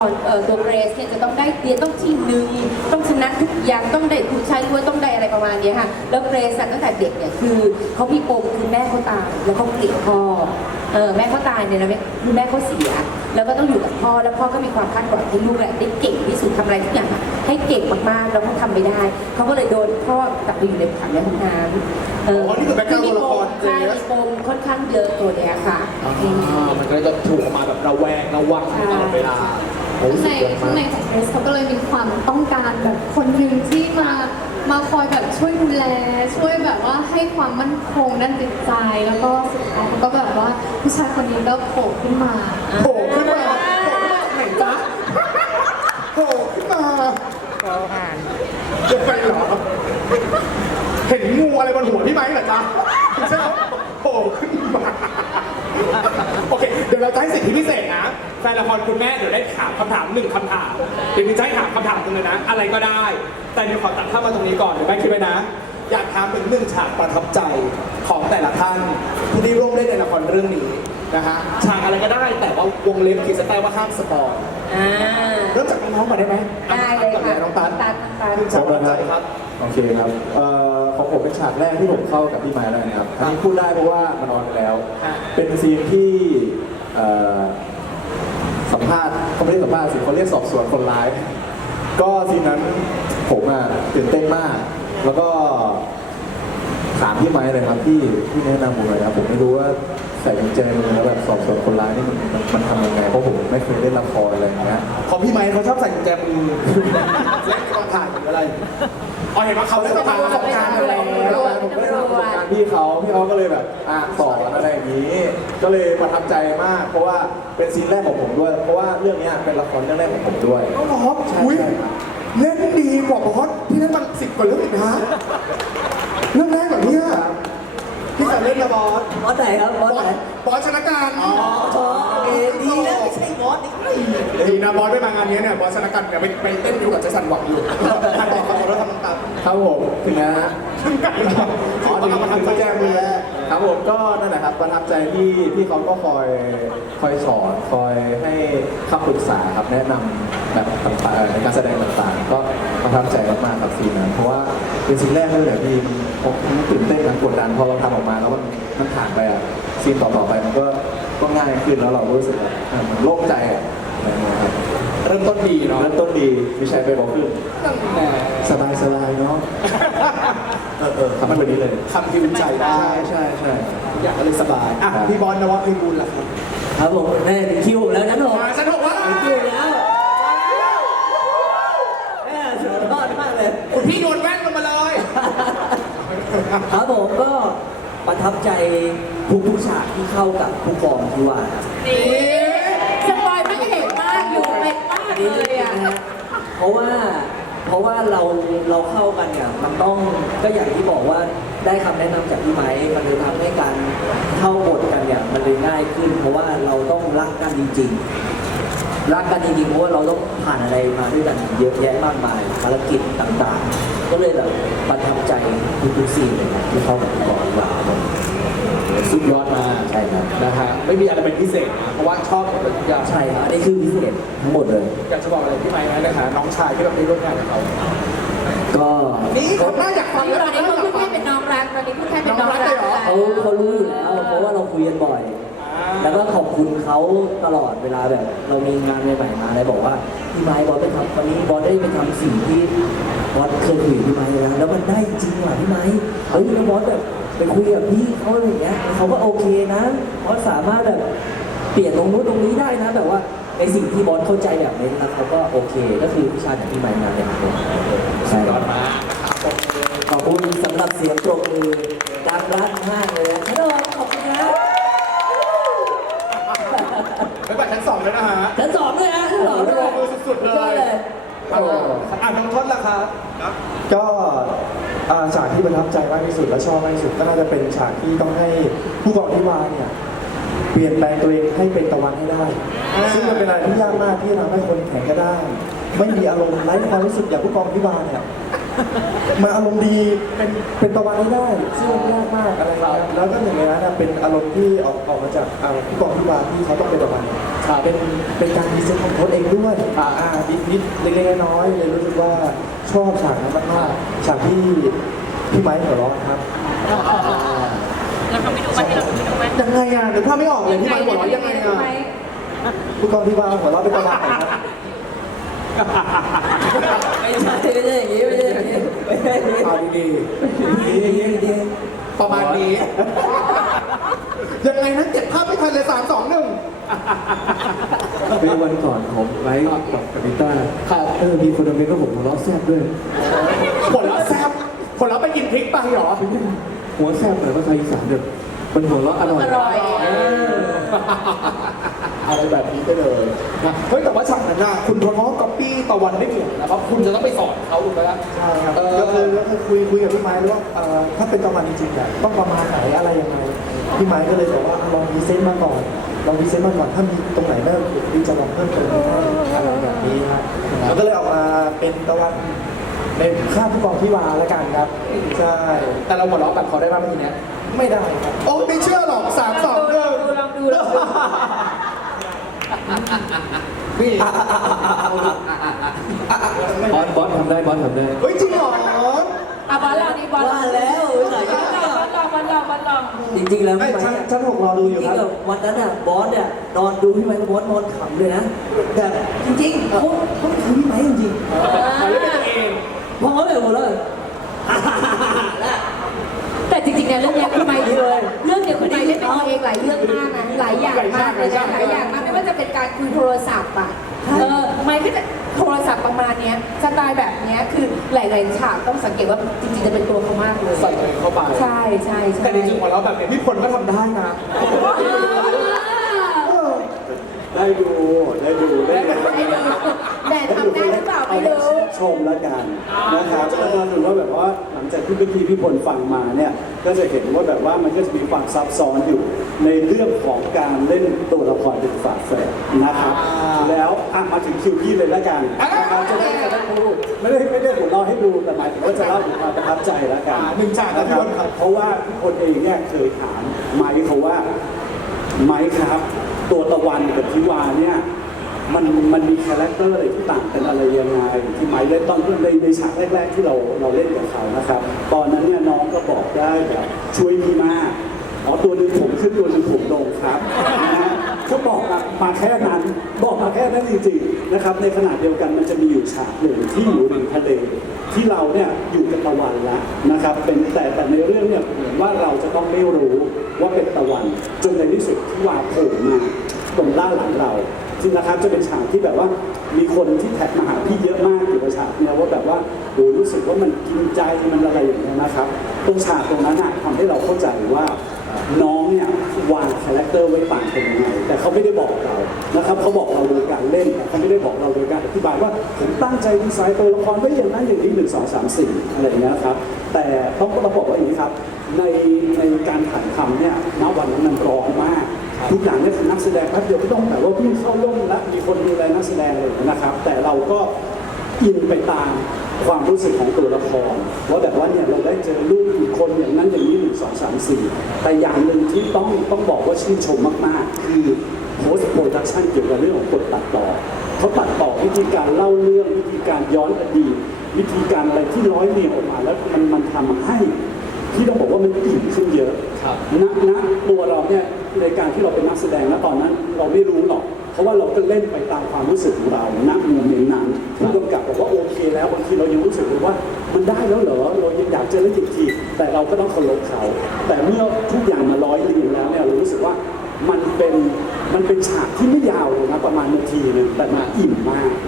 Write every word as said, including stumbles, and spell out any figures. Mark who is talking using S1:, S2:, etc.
S1: ตัวเกรซเนี่ยจะต้องได้เรียนต้องที่หนึ่งต้องชนะทุกอย่างต้องได้ผู้ชายด้วยต้องได้อะไรประมาณนี้ค่ะแล้วเกรซตั้งแต่เด็กเนี่ยคือเขามีปมคือแม่เขาตายแล้วเขาเกลียดพ่อเออแม่เขาตายเนี่ยนะคือแม่เขาเสียแล้วก็ต้องอยู่กับพ่อแล้วพ่อก็มีความคาดหวังให้ลูกได้เก่งที่สุดทำอะไรทุกอย่างให้เก่งมากๆแล้วเขาทำไม่ได้เขาก็เลยโดนพ่อกลับไปอยู่ในขังในห้องน้ำเออ
S2: นี่คือแบ็คกราวด์ตัวละคร
S1: ใช่มีปมค่อนข้างเยอะตัวเนี้ยค่ะ
S2: มันก็จะถูกออกมาแบบระแวงระวังตลอดเวลา
S3: ข้างในข้างในของเกรซเขาก็เลยมีความต้องการแบบคนหนึ่งที่มามาคอยแบบช่วยดูแลช่วยแบบว่าให้ความมั่นคงด้านจิตใจแล้วก็สุดท้ายก็แบบว่าผู้ชายคนนี้ก็โผล่ขึ้นมา
S2: โผล่ขึ้นมาโผล่ขึ้นมาไหนจ๊ะโผล่ขึ้นมาเราอ่านจะไปเหรอเห็นงูอะไรบนหัวพี่ไม้เหรอจ๊ะใช่ไหมโผล่ขึ้นมาโอเคเดี๋ยวเราจะให้สิทธิพิเศษนะแฟนละครคุณแม่เดี๋ยวได้ถามคำถามหนึ่งคำถามเดี๋ยวนี้จะให้ถามคำถามตรงเลยนะอะไรก็ได้แต่เดี๋ยวขอตัดเข้ามาตรงนี้ก่อนเดี๋ยวแม่คิดไว้นะอยากถามถึงหนึ่งฉากประทับใจของแต่ละท่านที่ได้ร่วมเล่นในละครเรื่องนี้นะฮะฉากอะไรก็ได้แต่ว่าวงเล็บขีดเส้นใต้ว่าห้ามสปอยเริ่มจากน้องๆมาได้ไหม
S1: ได้เลยค่ะ
S2: น้องตัน
S1: คือ
S2: ฉากประทับใจครับ
S4: โอเคครับของผมเป็นฉากแรกที่ผมเข้ากับพี่ไม้แล้วนะครับอันนี้พูดได้เพราะว่ามันออนไปแล้วเป็นซีนที่สัมภาษณ์เขาไม่ได้สัมภาษณ์สิเขาเรียกสอบสวนคนร้ายก็ซีนนั้นผมอ่ะตื่นเต้นมากแล้วก็ถามพี่ไม้เลยครับที่ที่แนะนำผมเลยครับผมไม่รู้ว่าใส่กุญแจมือแล้วแบบสอบสวนคนร้ายนี่มันมันทำยังไงเพราะผมไม่เคยเล่นละครอะไรอย่างเงี้ย
S2: ของพี่ไม้เขาชอบใส่กุญแจมือและกองถ่ายอะไรอ๋อเห็นว่าเขาได้ประสบการณ์อะไร
S4: ผมก็ได้ประสบการณ์พี่เขาพี่เขาก็เลยแบบอ่ะสอนอะไรอย่างนี้ก็เลยประทับใจมากเพราะว่าเป็นซีนแรกของผมด้วยเพราะว่าเรื่องนี้เป็นละครเรื่องแรกของผมด้วย
S2: อ๋อเหรออุ้ยเล่นดีกว่าบอสที่นั่นมันสิบกว่าเรื่องอีกนะเรื่องแรกแบบนี้พี่สาวเล่นนะบอส
S5: บอสไหนครับบอสไหน
S2: บอสชนะการ
S5: อ๋อโอเคดีนะไม่ใช่บอสนี่
S2: ดีนะบอสได้มางานนี้เนี่ยบอสชนะการเนี่ยไปไปเต้นอยู่กับเจสันหวังอยู่ท่านบอกเขาบอกว่าทำน้ำตา
S4: ครับผมถึงนะฮะ
S2: ถึงกันขอดีมาทำแจ้งมือ
S4: ครับผมก็นั่นแหละครับประทับใจที่ที่เขาก็คอยคอยสอนคอยให้คำปรึกษาครับแนะนำแบบต่างๆในการแสดงต่างๆก็ประทับใจมากๆครับซีนนั้นเพราะว่าเป็นซีนแรกเลยแหละพี่ผมตื่นเต้นนะกดดันพอเราทำออกมาแล้วมันมันผ่านไปอ่ะซีนต่อๆไปมันก็ก็ง่ายขึ้นแล้วเรารู้สึกแบบโล่งใจอ่ะนะครับ
S2: เริ่มต้นดีเนาะ
S4: เริ่มต้นดีวิชัยไปบอกขึ้นสบายสบายเนาะเออเออทำให้วันนี้เลย
S2: คำที่เป็นใจได้
S4: ใช่ใช่
S2: อยากเลยสบายอ่ะพี่บอลนวัดพิบูลล่ะครับ
S5: ครับผมแน่ถึงคิวแล้วนะหนู
S2: ฉันบอกว่า
S5: ถึงคิวแล้วแม่สุดยอดมากเลย
S2: คุณพี่โยนแว่นลงมาเลย
S5: ครับผมก็ประทับใจทุกทุกฉากที่เข้ากับผู้กองที่ว่า
S1: นี่สปอยไม่เห็นมากอยู่เป็นมากเลยอ่ะ
S5: เพราะว่าเพราะว่าเราเราเข้ากันเนี่ยมันต้องก็อย่างที่บอกว่าได้คำแนะนำจากพี่ไม้มันเลยทำให้การเข้าบทกันเนี่ยมันเลยง่ายขึ้นเพราะว่าเราต้องรักกันจริงๆรักกันจริงๆเพราะว่าเราต้องผ่านอะไรมาด้วยกันเยอะแยะมากมายภารกิจต่างๆก็เลยแบบประทับใจทุกๆซีนเลยนะที่เข้ากับพี่กองว่า
S2: สุดยอดมาก
S5: ใช่ครับ
S2: นะฮะไม่มีอะไรเป็นพิเศษเพราะว่าชอบหมดทุกอย่าง
S5: ใช่ครับอันนี้คือพิเศษทั้งหมดเลย
S2: อยากจะบอกอะไรพี่ไม้นะฮะน้องชายที่เราได้ร่วมงานกับเขา
S5: ก็
S2: นี่ผมน่าอยากฟัง
S1: ตอนนี้เขาพูดแค่เป็นน้องรักตอนนี้พูดแค่เป็นน้องรัก
S5: เขาเขารู้อยู่แล้วเพราะว่าเราคุยกันบ่อยแล้วก็ขอบคุณเขาตลอดเวลาแบบเรามีงานใหม่ๆมาเลยบอกว่าพี่ไม้บอสไปทำวันนี้บอสได้ไปทำสิ่งที่บอสเคยคุยกับพี่ไม้แล้วแล้วมันได้จริงว่ะพี่ไม้เฮ้ยแล้วบอสแบบไปคุยกับพี่เขาอะไรอย่างเงี้ยเขาก็โอเคนะบอสสามารถแบบเปลี่ยนตรงนู้นตรงนี้ได้นะแต่ว่าในสิ่งที่บอสเข้าใจแบบนี้นะเขาก็โอเคก็คือวิชาจากพี่ไม้มาเนี่ย
S2: ใช่ยอดมาก
S5: ขอบคุณสำหรับเสียงปรบมือดังรักมากเลยนะขอบคุณครับ
S2: ไปไปชั้นสองเลยนะฮะ
S5: ชั้นสองเลยนะชั้นสองเลย
S2: มือสุดๆเลยอ่านน้องทศล่ะครับ
S6: ก็ฉากที่ประทับใจมากที่สุดและชอบมากที่สุดก็น่าจะเป็นฉากที่ต้องให้ผู้กองที่วาเนี่ยเปลี่ยนแปลงตัวเองให้เป็นตะวันให้ได้ซึ่งมันเป็นอะไรที่ยากมากที่ทำให้คนแข็งกระด้างไม่มีอารมณ์ไร้ความรู้สึกอย่างผู้กองที่วาเนี่ยมันอารมณ์ดีเป็นเป็นตะวันให้ได้ซึ่งมันยากมากอะไรเงี้ยแล้วก็หนึ่งในนั้นนะเป็นอารมณ์ที่ออกออกมาจากอ่าผู้กองที่วาที่เขาต้องเป็นตะวันเป็นเป็นการดีไซน์ของโค้ดเองด้วยอ่านิดนิดเล็กๆน้อยๆเลยรู้สึกว่าชอบฉากนั้นมากๆฉากที่พี่ไม้หัวเราะครับ
S2: ยังไงอ่ะเดี๋ยวถ้าไม่ออกเลยพี่ไม้หัวเราะยังไงอ่ะ
S6: ผู้กองที่วาหัวเราะเป็นตะวันครับ
S5: ไม่ใช่ไม่ใช่อย่างนี้ไม่ใช่อย่างนี้ไม่ใช่อย่างนี้
S2: เอาดี
S5: ดีดีดี
S2: ๆประมาณนี้ ยังไงนะเก็บภาพไม่ทันเลยสามสองหนึ่ง
S4: เป็นวันก่อนผมไลฟ์กับกาบิต้าเออมีคนนึงก็ผมหัวเราะแซ่บด้วย
S2: ผลแล้วแซ่บผลแล้วไปกินพริกไปเหรอ
S4: หัวแซ่บแต่ภาษาอีสานเด้อมันหัวเราะอร่อย
S1: อร่อย
S2: เอออะไรแบบนี้ไปเลยนะเฮ้ยแต่ว่าฉากนั้นน่ะคุณพร้อมก๊อปปี้ตะวันได้เหมือนนะครับคุณจะต้องไปสอนเขาถูกไหมล่ะ
S6: ใช่ครับ
S2: เออ
S6: ก็คือก็คือคุยคุยกับพี่ไม้ด้วยว่าเอ่อถ้าเป็นตะวันจริงๆเนี่ยต้องประมาณไหนอะไรยังไงพี่ไม้ก็เลยบอกว่าลองดีเซนต์มาก่อนลองดีเซนต์มาก่อนถ้ามีตรงไหนได้พี่จะลองเพิ่มเติมให้อะไรแบบนี้ครับแล้วก็เลยออกมาเป็นตะวันในข้ามผู้กองที่วาแล้วกันครับใช่
S2: แต่เราหัวเราะแบบเขาได้บ้างเมื่อกี้เนี้ย
S6: ไม่ได้ครับ
S2: โอ้ไม่เชื่อหรอกสามสองหนึ่ง
S1: ลองดูลองดู
S2: นี่
S4: บอสบอสทำได้บอสทำได้
S2: เฮ้ยจริงเหรอ
S1: อ่ะบอลลองดิบอลล
S5: ว่า
S1: อง
S5: แล้วไหน
S1: บอลลองบอลลองบอลลองบอลลอง
S5: จริงๆแล้ว
S6: ไม่
S5: พี่ไม้
S6: ชั้น
S5: อะ
S6: ชั้นหกรอดู
S5: จ
S6: อยู่
S5: ริ
S6: ค
S5: ง
S6: รับ
S5: ๆกับวันนั้นอ่ะบอสเนี่ยนอนดูพี่ไม้กับบอสนอนขำเลยนะแบบจริงๆเขาเขาคือพี่ไม้จริง
S2: เขาเล่นเป็นตัวเอง
S5: ๆพอเขาเลยหมดเลย
S1: แต่จริงๆเนี่ยเรื่องเนี้ยคุณไมค์เรื่องเนี้ยคุณไมค์เล่นเป็นตัวเองหลายเรื่องมากนะหลายอย่างมากเลยนะหลายอย่างมากไม่ว่าจะเป็นการคุยโทรศัพท์อ่ะเออไมค์ก็จะโทรศัพท์ประมาณเนี้ยสไตล์แบบเนี้ยคือหลายๆฉากต้องสังเกตว่าจริงๆจะเป็นตัวเขามากเลย
S2: ใส่ตัวเองเข้าไป
S1: ใช่ใช่ใช่
S2: แต่จริงๆหัวเราะแบบเนี้ยพี่พลก็ทำได้นะ
S7: ได้ดูได้ดูได้ดู
S1: แต่ทำได้หรือเปล่าไม่รู้
S7: ชมแล้วกันนะครับแล้วก็ถือว่าแบบว่าหลังจากที่เมื่อกี้พี่พลฟังมาเนี่ยก็จะเห็นว่าแบบว่ามันก็จะมีความซับซ้อนอยู่ ในเรื่องของการเล่นตัวละครเป็นฝาแฝดนะครับ แล้วอ่ะมาถึงคิวพี่เลยแล้วกันนะครับจะได้จะได้พูดไม่ได้ไม่ได้ผมเล่าให้ดูแต่หมายถึงว่าจะเล่าถึงความประทับใจแล้วกัน
S2: อ่าหนึ่งฉากนะ
S7: นะ
S2: พี่
S7: ครับ
S2: พลครับ
S7: เพราะว่าพี่พลเองเนี่ยเคยถามไมค์เขาว่า ไมค์ครับ ตัวตะวันกับทิวาเนี่ยมันมันมีคาแรคเตอร์อะไรที่ต่างกันอะไรยังไงที่ไมค์เล่นตอนในในฉากแรกๆที่เราเราเล่นกับเขานะครับ ตอนนั้นเนี่ยน้องก็บอกได้แบบช่วยพี่มากอ๋อตัวหนึ่งผมขึ้นตัวหนึ่งผมลงครับนะฮะเขาบอกมามาแค่นั้นบอกมาแค่นั้นจริงๆนะครับในขณะเดียวกันมันจะมีอยู่ฉากหนึ่งที่อยู่ริมทะเลที่เราเนี่ยอยู่กับตะวันแล้วนะครับเป็นแต่แต่ในเรื่องเนี่ยเหมือนว่าเราจะต้องไม่รู้ว่าเป็นตะวัน จนในที่สุดที่วาโผล่มาตรงด้านหลังเราซึ่งนะครับจะเป็นฉากที่แบบว่ามีคนที่แท็กมาหาพี่เยอะมากเกี่ยวกับฉากเนี่ยว่าแบบว่าโอ้รู้สึกว่ามันกินใจมันอะไรอย่างเงี้ยนะครับตรงฉากตรงนั้นอะทำให้เราเข้าใจว่าน้องเนี่ยวางคาแรคเตอร์ไว้ต่างกันยังไงแต่เขาไม่ได้บอกเรานะครับเขาบอกเราโดยการเล่นแต่เขาไม่ได้บอกเราโดยการอธิบายว่าผมตั้งใจดีไซน์ตัวละครไว้อย่างนั้นอย่างนี้หนึ่งสองสามสี่อะไรอย่างเงี้ยครับแต่ต้องต้องบอกว่าอย่างนี้ครับในในการถ่ายทำเนี่ยณวันนั้นมันร้อนมาก ทุกอย่างเนี่ยคือนักแสดงแป๊บเดียวไม่ต้องแบบว่าวิ่งเข้าร่มและมีคนดูแลนักแสดงอะไรอย่างเงี้ยนะครับ แต่เราก็อินไปตามความรู้สึกของตัวละครว่าแบบว่าเนี่ยเราได้เจอลูกอีกคนอย่างนั้นอย่างนี้หนึ่งสองสามสี่แต่อย่างหนึ่งที่ต้องต้องบอกว่าชื่นชมมากๆ คือ post production เกี่ยวกับเรื่องของกฎตัดต่อเขาตัดต่อวิธีการเล่าเรื่องวิธีการย้อนอดีตวิธีการอะไรที่ร้อยเรียงออกมาแล้วมันมันทำให้ที่ต้องบอกว่ามันอิ่มขึ้นเยอะณณตัวเราเนี่ยในการที่เราเป็นนักแสดงณตอนนั้นเราไม่รู้หรอก เพราะว่าเราก็เล่นไปตามความรู้สึกของเราณโมเมนต์นั้นผู้กำกับบอกว่าโอเคแล้วบางทีเรายังรู้สึกเลยว่ามันได้แล้วเหรอเรายังอยากจะเล่นอีกทีแต่เราก็ต้องเคารพเขา แต่เมื่อทุกอย่างมาร้อยเรียงแล้วเนี่ยเรารู้สึกว่ามันเป็นมันเป็นฉากที่ไม่ยาวเลยนะประมาณนาทีนึงแต่มาอิ่มมาก